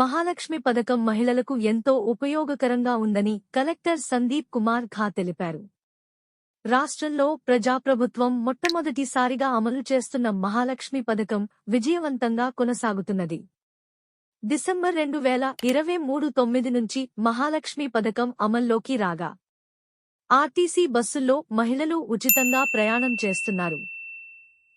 మహాలక్ష్మి పథకం మహిళలకు ఎంతో ఉపయోగకరంగా ఉందని కలెక్టర్ సందీప్ కుమార్ ఘా తెలిపారు. రాష్ట్రంలో ప్రజాప్రభుత్వం మొట్టమొదటిసారిగా అమలు చేస్తున్న మహాలక్ష్మి పథకం విజయవంతంగా కొనసాగుతున్నది. డిసెంబర్ 2023 9 నుంచి మహాలక్ష్మి పథకం అమల్లోకి రాగా ఆర్టీసీ బస్సుల్లో మహిళలు ఉచితంగా ప్రయాణం చేస్తున్నారు.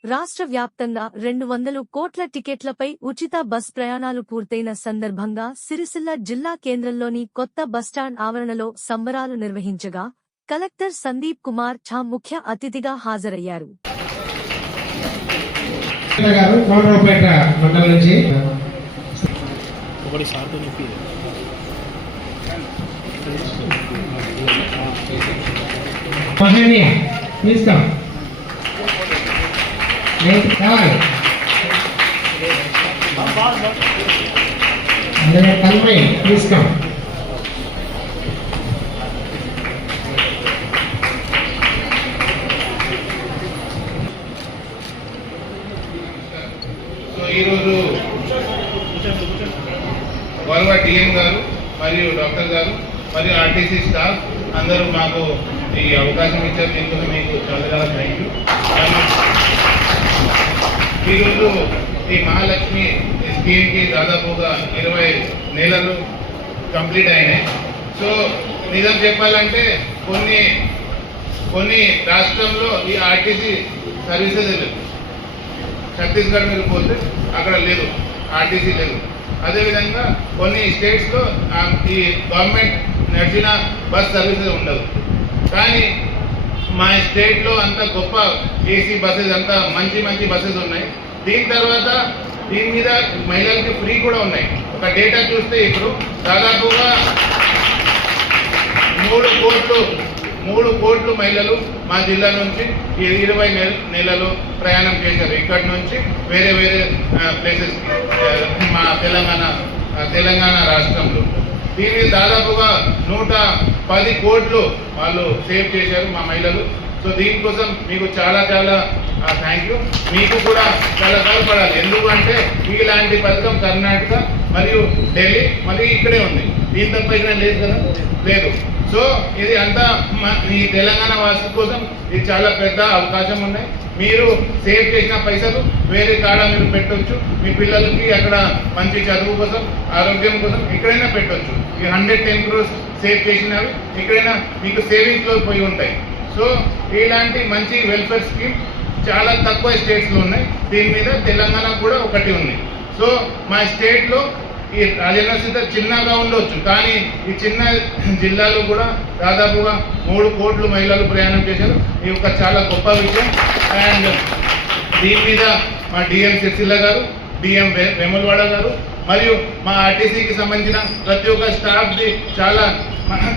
రాష్ట్ర వ్యాప్తంగా 200 కోట్ల టికెట్లపై ఉచిత బస్ ప్రయాణాలు పూర్తయిన సందర్భంగా సిరిసిల్ల జిల్లా కేంద్రంలోని కొత్త బస్టాండ్ ఆవరణలో సంబరాలు నిర్వహించగా కలెక్టర్ సందీప్ కుమార్ ఝా ముఖ్య అతిథిగా హాజరయ్యారు. ఈరోజు గౌరవ డిఎం గారు మరియు డాక్టర్ గారు మరియు ఆర్టీసీ స్టాఫ్ అందరూ మాకు ఈ అవకాశం ఇచ్చారు. దీనికోసం మీకు చాలా చాలా థ్యాంక్ యూ. ఈరోజు ఈ మహాలక్ష్మి స్కీమ్కి దాదాపుగా 20 నెలలు కంప్లీట్ అయినాయి. సో నిజం చెప్పాలంటే కొన్ని రాష్ట్రంలో ఈ ఆర్టీసీ సర్వీసెస్ లేదు. ఛత్తీస్గఢ్ మీరు పోతే అక్కడ లేదు, ఆర్టీసీ లేదు. అదేవిధంగా కొన్ని స్టేట్స్లో ఈ గవర్నమెంట్ నడిచిన బస్ సర్వీసెస్ ఉండదు. కానీ మా స్టేట్లో అంత గొప్ప ఏసీ బస్సెస్, అంతా మంచి బస్సెస్ ఉన్నాయి. దీని తర్వాత దీని మీద మహిళలకి ఫ్రీ కూడా ఉన్నాయి. ఒక డేటా చూస్తే ఇప్పుడు దాదాపుగా 3 కోట్లు మహిళలు మా జిల్లా నుంచి 20 నెలలు ప్రయాణం చేశారు. ఇక్కడి నుంచి వేరే ప్లేసెస్ మా తెలంగాణ రాష్ట్రంలో. దీన్ని దాదాపుగా 110 కోట్లు వాళ్ళు సేవ్ చేశారు మా మహిళలు. సో దీనికోసం మీకు చాలా థ్యాంక్ యూ. మీకు కూడా చాలా గర్వపడాలి. ఎందుకంటే ఇలాంటి పథకం కర్ణాటక మరియు ఢిల్లీ మరియు ఇక్కడే ఉంది. దీని తప్ప ఇక్కడ లేదు కదా, లేదు. సో ఇది అంతా ఈ తెలంగాణ వాసుల కోసం ఇది చాలా పెద్ద అవకాశం ఉన్నాయి. మీరు సేవ్ చేసిన పైసలు వేరే కాడ మీరు పెట్టొచ్చు. మీ పిల్లలకి అక్కడ మంచి చదువు కోసం, ఆరోగ్యం కోసం ఎక్కడైనా పెట్టొచ్చు. ఈ 110 crores సేవ్ చేసినవి ఎక్కడైనా మీకు సేవింగ్స్లో పోయి ఉంటాయి. సో ఇలాంటి మంచి వెల్ఫేర్ స్కీమ్ చాలా తక్కువ స్టేట్స్లో ఉన్నాయి. దీని మీద తెలంగాణ కూడా ఒకటి ఉంది. సో మా స్టేట్లో ఈ రాజన్న సిద్ధ చిన్నగా ఉండొచ్చు, కానీ ఈ చిన్న జిల్లాలో కూడా దాదాపుగా 3 కోట్లు మహిళలు ప్రయాణం చేశారు. ఇది ఒక చాలా గొప్ప విషయం. అండ్ దీని మీద మా డిఎం సిరిసిల్ల గారు, డిఎం వేములవాడ గారు మరియు మా ఆర్టీసీకి సంబంధించిన ప్రతి ఒక్క స్టాఫ్ది చాలా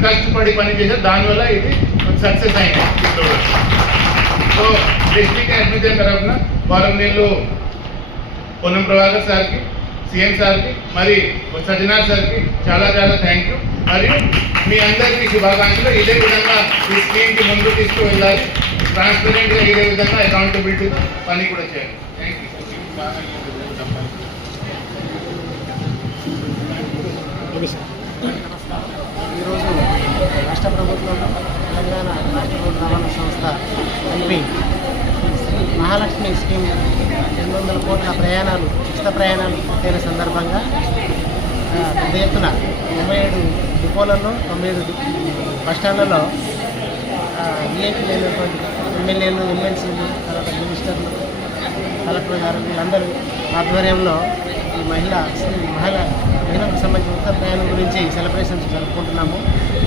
కష్టపడి పనిచేశారు. దానివల్ల ఇది సక్సెస్ అయింది. సో డిస్ట్రిక్ట్ అడ్మినిస్ట్రేషన్ తరఫున గౌరవనీయులు పొన్నం ప్రభాకర్ సార్కి, సీఎం సార్కి, మరి సజ్జనార్ సార్కి చాలా థ్యాంక్ యూ. మరియు మీ అందరికీ శుభాకాంక్షలు. ఇదే విధంగా ఈ స్కీమ్కి ముందు తీసుకువెళ్ళాలి. ట్రాన్స్పరెంట్గా ఇదే విధంగా అకౌంటబిలిటీతో పని కూడా చేయాలి. Thank you. ఈరోజు రాష్ట్ర ప్రభుత్వం, తెలంగాణ రాష్ట్ర రోడ్డు రవాణా సంస్థ కలిపి మహాలక్ష్మి స్కీమ్ 200 కోట్ల ప్రయాణాలు, ఉచిత ప్రయాణాలు పూర్తయిన సందర్భంగా పెద్ద ఎత్తున 37 డిపోలలో, 97 బస్టాండ్లలో విఐపీలు అయినటువంటి ఎమ్మెల్యేలు, ఎమ్మెల్సీలు, తర్వాత మినిస్టర్లు, కలెక్టర్ గారు వీళ్ళందరూ ఆధ్వర్యంలో ఈ మహిళలకు సంబంధించిన ఉచిత ప్రయాణం గురించి సెలబ్రేషన్స్ జరుపుకుంటున్నాము.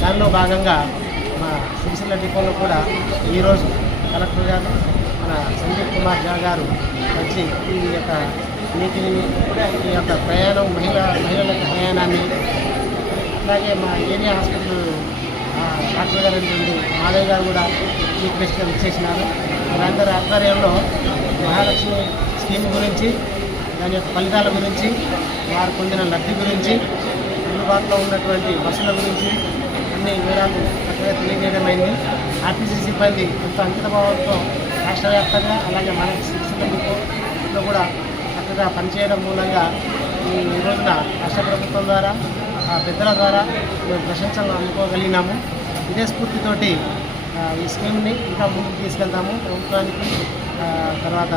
దానిలో భాగంగా మా సిరిసిల్ల డిపోలో కూడా ఈరోజు కలెక్టర్ గారు, మన సందీప్ కుమార్ ఝా గారు వచ్చి ఈ యొక్క మీటింగ్ని, ఈ యొక్క ప్రయాణం మహిళల ప్రయాణాన్ని, అలాగే మా ఏరియా హాస్పిటల్ డాక్టర్ గారు నుండి మాధవ్ గారు కూడా చీఫ్ గెస్ట్గా ఇచ్చేసినారు. వారందరి ఆధ్వర్యంలో మహాలక్ష్మి స్కీమ్ గురించి, దాని యొక్క ఫలితాల గురించి, వారు పొందిన లబ్ధి గురించి, అందుబాటులో ఉన్నటువంటి బస్సుల గురించి అన్ని వివరాలు చక్కగా తెలియజేయడమైంది. ఆర్టీసీ సిబ్బంది ఎంతో అంకితభావంతో రాష్ట్ర వ్యాప్తంగా, అలాగే మన సిరిసిల్ల డిపోలో కూడా చక్కగా పనిచేయడం మూలంగా ఈ రోజున రాష్ట్ర ప్రభుత్వం ద్వారా పెద్దల ద్వారా మేము ప్రశంసలు అందుకోగలిగినాము. ఇదే స్ఫూర్తితోటి ఈ స్కీమ్ని ఇంకా ముందుకు తీసుకెళ్తాము. ప్రభుత్వానికి తర్వాత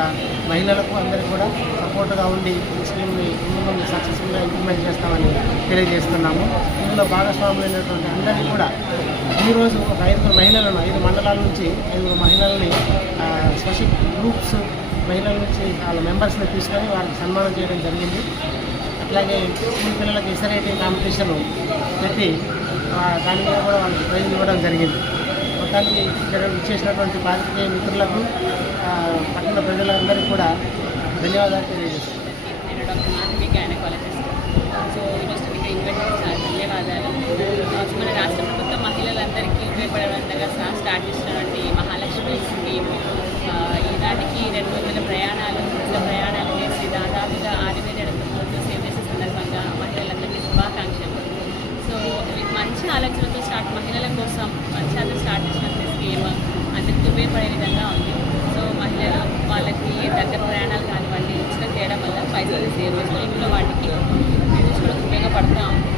మహిళలకు అందరికీ కూడా సపోర్ట్గా ఉండి ఈ స్కీమ్ని ముందు సక్సెస్ఫుల్గా ఇంప్లిమెంట్ చేస్తామని తెలియజేస్తున్నాము. ఇందులో భాగస్వాములైనటువంటి అందరికీ కూడా ఈరోజు ఒక 5 మహిళలను 5 మండలాల నుంచి 5 మహిళల్ని స్పెషల్ గ్రూప్స్ మహిళల నుంచి వాళ్ళ మెంబర్స్ని తీసుకొని వాళ్ళకి సన్మానం చేయడం జరిగింది. అట్లాగే స్కూల్ పిల్లలకి ఎస్ఆర్ఐటీ కాంపిటీషన్ పెట్టి దాని మీద కూడా వాళ్ళకి ప్రైజ్ ఇవ్వడం జరిగింది. మొత్తానికి ఇక్కడ ఇచ్చేసినటువంటి పాత్రికేయ మిత్రులకు పట్టణ ప్రజలందరికీ కూడా ధన్యవాదాలు తెలియజేస్తున్నాను. నేను డాక్టర్ మాధవి గైనకాలజిస్ట్. సో ఈరోజు మీకు ఇన్వైట్ చాలా ధన్యవాదాలు. మన రాష్ట్ర ప్రభుత్వం మహిళలందరికీ ఉపయోగపడే విధంగా స్టార్ట్ చేసినటువంటి మహాలక్ష్మి స్కీమ్ ఈనాటికి 200 ప్రయాణాలు చేసి దాదాపుగా 6,000 కోట్లు సేవ్ చేసే సందర్భంగా మహిళలందరికీ శుభాకాంక్షలు. సో మంచి ఆలోచనతో మహిళల కోసం మంచి స్టార్ట్ చేసినటువంటి స్కీమ్ అందరికీ ఉపయోగపడే విధంగా ఉంది. సో మహిళలు వాళ్ళకి దగ్గర ప్రయాణాలు కానివ్వండి ఉచితం చేయడం వల్ల పైసలు సేవ్ చేసుకొని ఇంట్లో వాటికి యూజ్ కూడా ఉపయోగపడతా ఉంది.